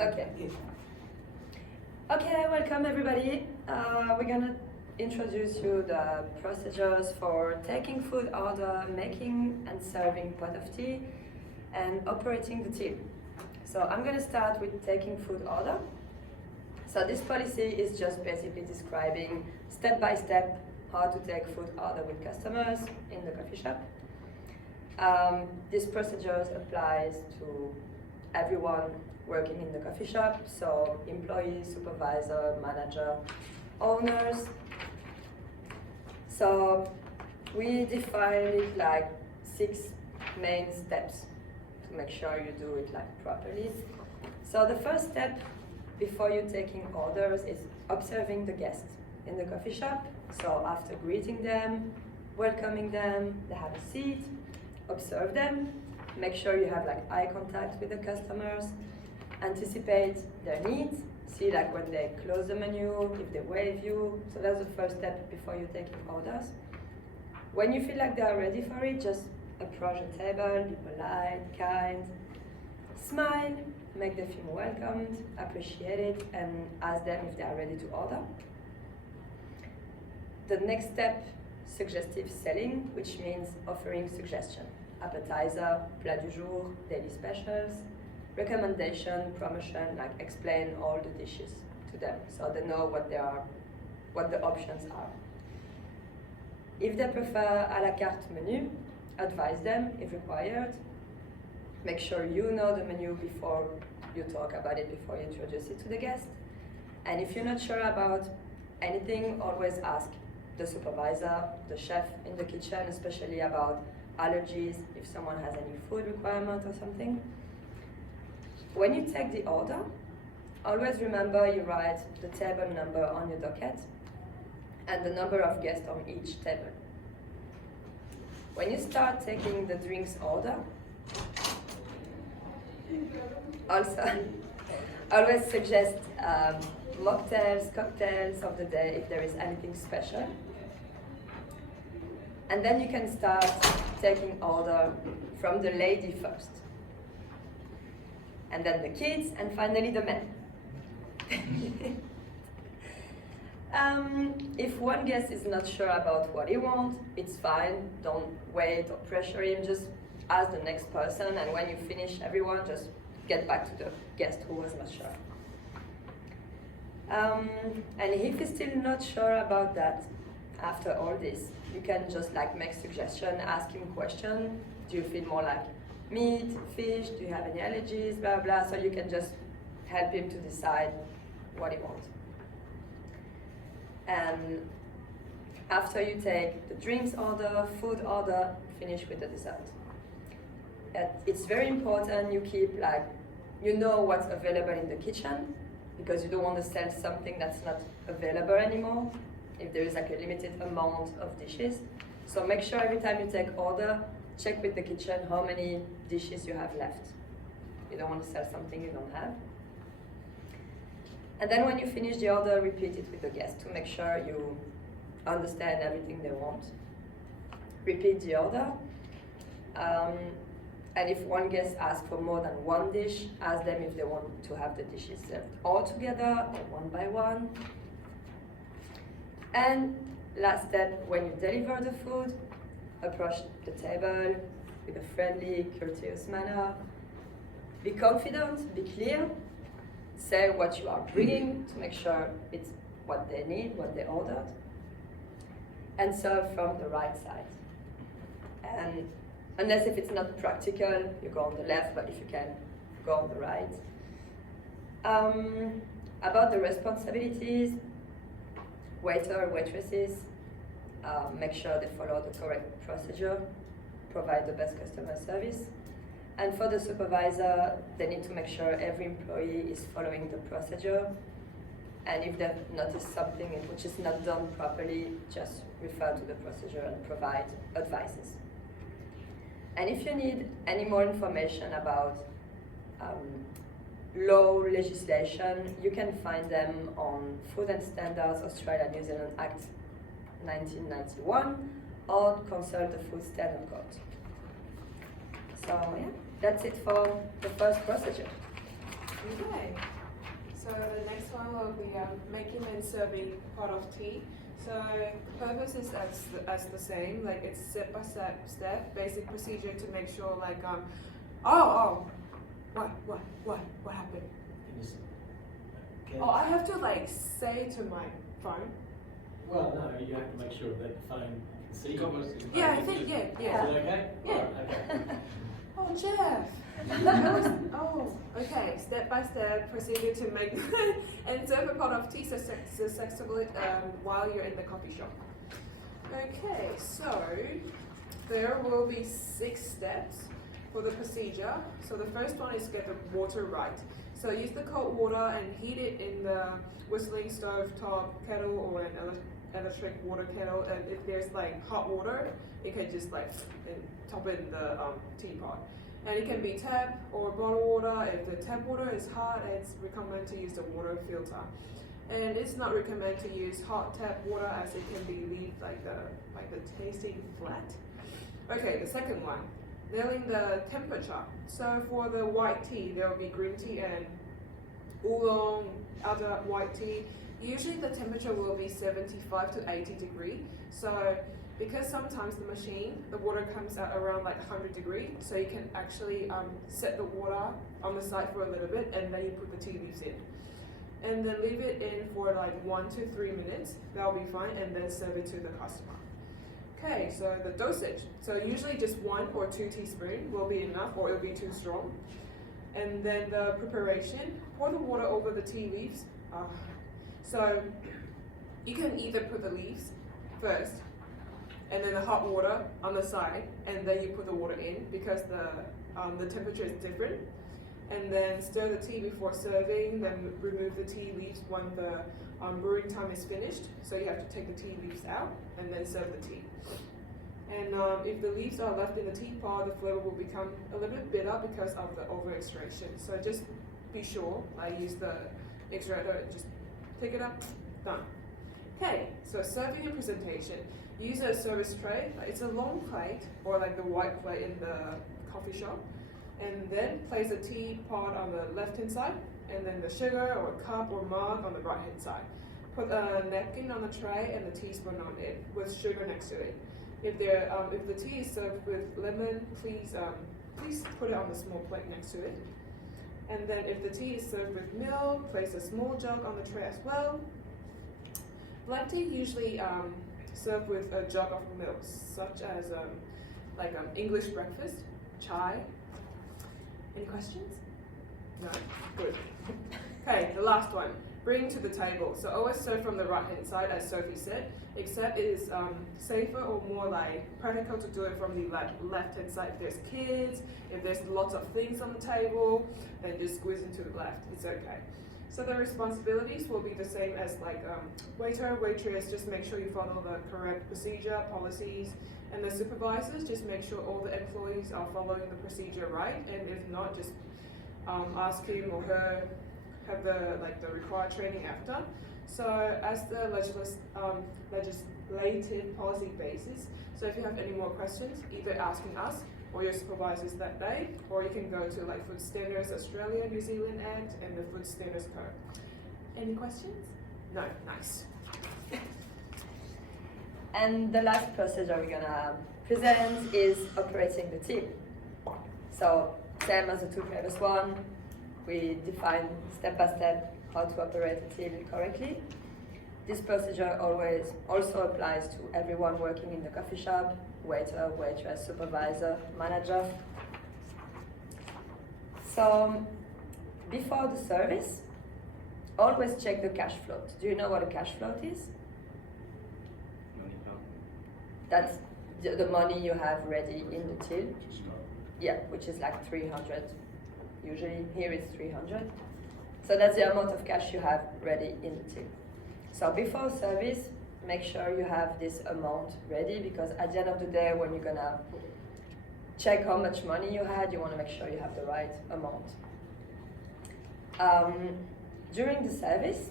Okay. Okay, welcome everybody. We're gonna introduce you the procedures for taking food order, making and serving pot of tea, and operating the till. So I'm gonna start with taking food order. So this policy is just basically describing step by step how to take food order with customers in the coffee shop. This procedures applies to everyone working in the coffee shop, so employees, supervisor, manager, owners. So we define it like 6 main steps to make sure you do it like properly. So the first step before you taking orders is observing the guests in the coffee shop. So after greeting them, welcoming them, they have a seat, observe them, make sure you have like eye contact with the customers, anticipate their needs, see like when they close the menu, if they wave you. So that's the first step before you taking orders. When you feel like they are ready for it, just approach the table, be polite, kind, smile, make them feel welcomed, appreciated, and ask them if they are ready to order. The next step, suggestive selling, which means offering suggestion. Appetizer, plat du jour, daily specials, recommendation, promotion, like explain all the dishes to them so they know what the options are. If they prefer a la carte menu, advise them if required. Make sure you know the menu before you talk about it, before you introduce it to the guest. And if you're not sure about anything, always ask the supervisor, the chef in the kitchen, especially about allergies, if someone has any food requirement or something. When you take the order, always remember you write the table number on your docket and the number of guests on each table. When you start taking the drinks order, also always suggest mocktails, cocktails of the day if there is anything special. And then you can start taking order from the lady first. And then the kids, and finally the men. If one guest is not sure about what he wants, it's fine. Don't wait or pressure him. Just ask the next person, and when you finish everyone, just get back to the guest who was not sure. And if he's still not sure about that, after all this, you can just like make suggestion, ask him question. Do you feel more like meat, fish? Do you have any allergies? Blah blah. So you can just help him to decide what he wants. And after you take the drinks order, food order, finish with the dessert. It's very important you keep like, you know what's available in the kitchen, because you don't want to sell something that's not available anymore if there is like a limited amount of dishes. So make sure every time you take order, check with the kitchen how many dishes you have left. You don't want to sell something you don't have. And then when you finish the order, repeat it with the guest to make sure you understand everything they want. Repeat the order. And if one guest asks for more than one dish, ask them if they want to have the dishes served all together or one by one. And last step, when you deliver the food, approach the table with a friendly, courteous manner. Be confident, be clear, say what you are bringing to make sure it's what they need, what they ordered, and serve from the right side. And unless if it's not practical, you go on the left, but if you can, go on the right. About the responsibilities, waiter, waitresses, make sure they follow the correct procedure, provide the best customer service. And for the supervisor, they need to make sure every employee is following the procedure. And if they've noticed something which is not done properly, just refer to the procedure and provide advices. And if you need any more information about law legislation, you can find them on Food and Standards Australia-New Zealand Act 1991 or consult the Food Standard Code. So yeah, that's it for the first procedure. Okay. So the next one will be making and serving pot of tea. So the purpose is as the same, like it's step by step, basic procedure to make sure like what happened? Okay. Oh, I have to like say to my phone. Well, no, you have to make sure that the phone can see you. Yeah, I think yeah. Is it okay? Yeah. Right, okay. Oh, Jeff. Okay. Step by step procedure to make and serve a pot of tea successfully while you're in the coffee shop. Okay, so there will be 6 steps for the procedure. So the first one is get the water right. So use the cold water and heat it in the whistling stove top kettle or an electric water kettle. And if there's like hot water, you can just like top it in the teapot. And it can be tap or bottled water. If the tap water is hot, it's recommended to use the water filter. And it's not recommended to use hot tap water as it can leave like the tasting flat. Okay, the second one, nailing the temperature. So for the white tea, there will be green tea and oolong, other white tea. Usually the temperature will be 75 to 80 degrees. So because sometimes the water comes out around like 100 degrees, so you can actually set the water on the side for a little bit and then you put the tea leaves in. And then leave it in for like 1 to 3 minutes, that'll be fine, and then serve it to the customer. Okay, so the dosage. So usually just 1 or 2 teaspoons will be enough or it'll be too strong. And then the preparation, pour the water over the tea leaves. So you can either put the leaves first, and then the hot water on the side, and then you put the water in because the temperature is different. And then stir the tea before serving, then remove the tea leaves when the brewing time is finished. So you have to take the tea leaves out and then serve the tea. And if the leaves are left in the teapot, the flavor will become a little bit bitter because of the over extraction. So just be sure, I use the extractor, just pick it up, done. Okay, so serving and presentation. Use a service tray. It's a long plate or like the white plate in the coffee shop. And then place a teapot on the left hand side, and then the sugar or cup or mug on the right hand side. Put a napkin on the tray and a teaspoon on it with sugar next to it. If the tea is served with lemon, please put it on the small plate next to it. And then if the tea is served with milk, place a small jug on the tray as well. Black tea usually served with a jug of milk, such as English breakfast, chai. Any questions? No? Good. Okay, the last one. Bring to the table. So always serve from the right hand side, as Sophie said, except it is safer or more like practical to do it from the left hand side. If there's kids, if there's lots of things on the table, then just squeeze into the left. It's okay. So the responsibilities will be the same as waiter, waitress, just make sure you follow the correct procedure, policies, and the supervisors, just make sure all the employees are following the procedure right, and if not, just ask him or her, have the required training after. So as the legislative policy basis, so if you have any more questions, either asking us or your supervisors that day, or you can go to Food Standards Australia, New Zealand Act, and the Food Standards Code. Any questions? No, nice. And the last procedure we're gonna present is operating the till. So same as the 2 previous one, we define step by step how to operate a till correctly. This procedure always also applies to everyone working in the coffee shop, waiter, waitress, supervisor, manager. So before the service, always check the cash float. Do you know what a cash float is? That's the money you have ready in the till. Yeah, which is like 300. Usually here it's 300. So that's the amount of cash you have ready in the till. So before service, make sure you have this amount ready, because at the end of the day, when you're gonna check how much money you had, you want to make sure you have the right amount. During the service,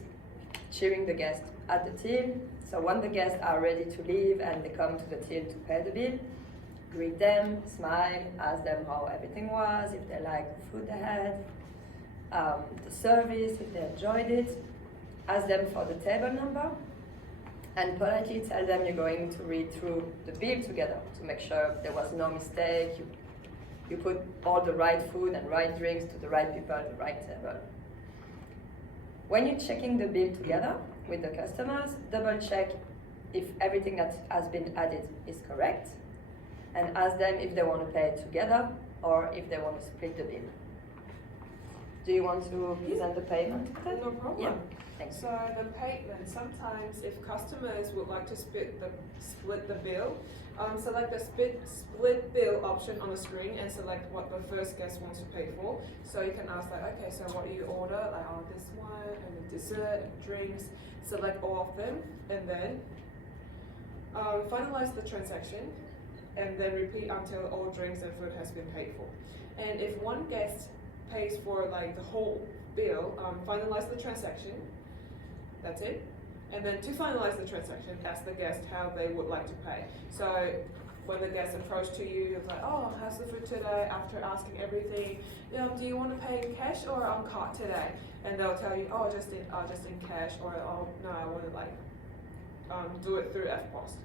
cheering the guests at the till. So when the guests are ready to leave and they come to the till to pay the bill, greet them, smile, ask them how everything was, if they like the food they had. the service, if they enjoyed it, ask them for the table number, and politely tell them you're going to read through the bill together to make sure there was no mistake, you put all the right food and right drinks to the right people at the right table. When you're checking the bill together with the customers, double check if everything that has been added is correct, and ask them if they want to pay it together or if they want to split the bill. Do you want to present the payment? No problem. Yeah, thanks. So the payment, sometimes if customers would like to split the bill, select the split bill option on the screen and select what the first guest wants to pay for. So you can ask like, okay, so what do you order? Like, oh, this one, and the dessert, and drinks. Select all of them, and then finalize the transaction, and then repeat until all drinks and food has been paid for. And if one guest pays for like the whole bill, finalize the transaction. That's it. And then to finalize the transaction, ask the guest how they would like to pay. So when the guest approach to you, it's like, oh, how's the food today? After asking everything, do you want to pay in cash or on card today? And they'll tell you, oh, just in cash, or oh no, I want to like do it through FPOS.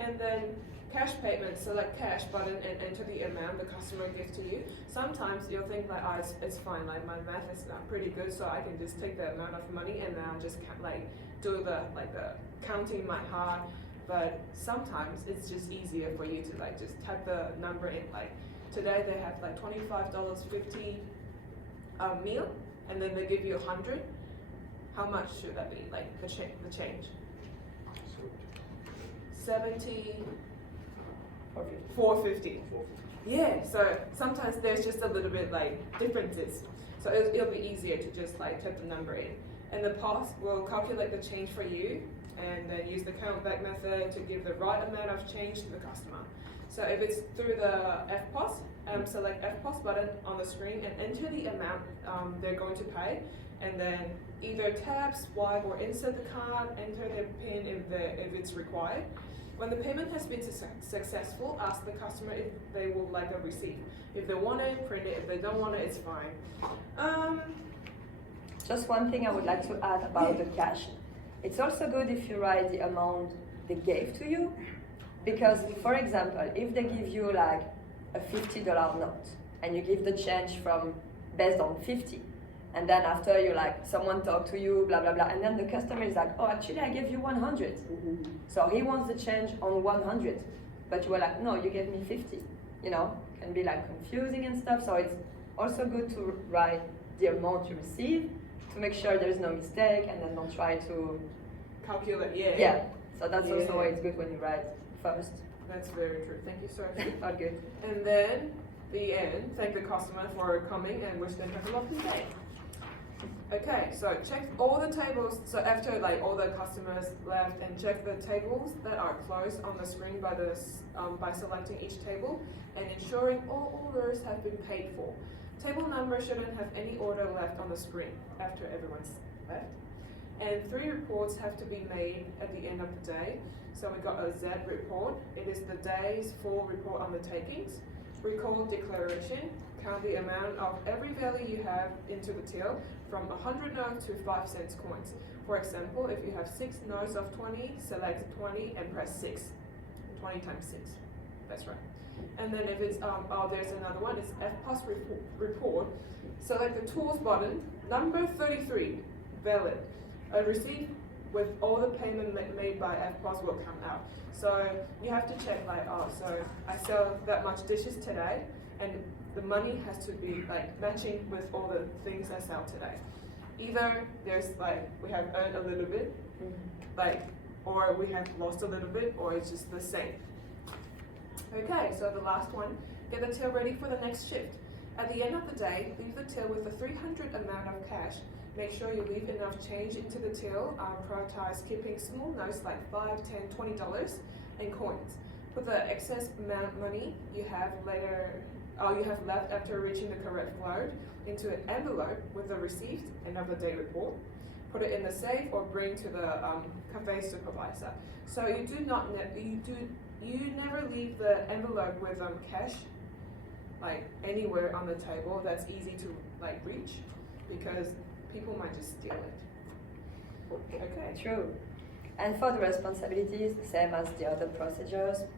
And then cash payment, select cash button and enter the amount the customer gives to you. Sometimes you'll think like, oh, it's fine, like my math is pretty good, so I can just take the amount of money and then I'll just like do the counting in my heart. But sometimes it's just easier for you to like just type the number in. Like today they have like $25.50 meal, and then they give you 100. How much should that be? Like the change? 70. 450. Yeah, so sometimes there's just a little bit like differences. So it'll be easier to just like type the number in. And the POS will calculate the change for you and then use the count back method to give the right amount of change to the customer. So if it's through the FPOS, select FPOS button on the screen and enter the amount they're going to pay, and then either tap, swipe, or insert the card, enter their PIN if it's required. When the payment has been successful, ask the customer if they would like a receipt. If they want it, print it. If they don't want it, it's fine. Just one thing I would like to add about the cash. It's also good if you write the amount they gave to you, because, for example, if they give you like a $50 note and you give the change from based on 50, and then after you like someone talk to you, blah blah blah, and then the customer is like, oh, actually I gave you 100, so he wants the change on 100, but you were like, no, you gave me 50. Can be like confusing and stuff. So it's also good to write the amount you receive to make sure there's no mistake, and then don't try to calculate. Yeah. So that's also why it's good when you write first. That's very true. Thank you, Sophie. All good. And then the end. Thank the customer for coming and wish them have a lovely day. Okay, so check all the tables. So after like all the customers left, and check the tables that are closed on the screen by selecting each table and ensuring all orders have been paid for. Table number shouldn't have any order left on the screen after everyone's left. And 3 reports have to be made at the end of the day. So we got a Z report. It is the day's full report on the takings. Recall declaration. Count the amount of every value you have into the till from 100 notes to 5 cents coins. For example, if you have 6 notes of 20, select 20 and press 6. 20 times 6. That's right. And then if it's, there's another one, it's FPOS report. Select the tools button, number 33, valid. A receipt with all the payment made by FPOS will come out. So you have to check like, so I sell that much dishes today, and the money has to be like matching with all the things I sell today. Either there's like, we have earned a little bit, or we have lost a little bit, or it's just the same. Okay, so the last one, get the till ready for the next shift. At the end of the day, leave the till with the 300 amount of cash. Make sure you leave enough change into the till. Prioritize keeping small notes like $5, $10, $20 and coins. Put the excess amount money you have left after reaching the correct load into an envelope with the receipt and of the day report. Put it in the safe or bring to the cafe supervisor. So you never leave the envelope with cash like anywhere on the table that's easy to like reach. because people might just steal it. Okay. True. And for the responsibilities, same as the other procedures,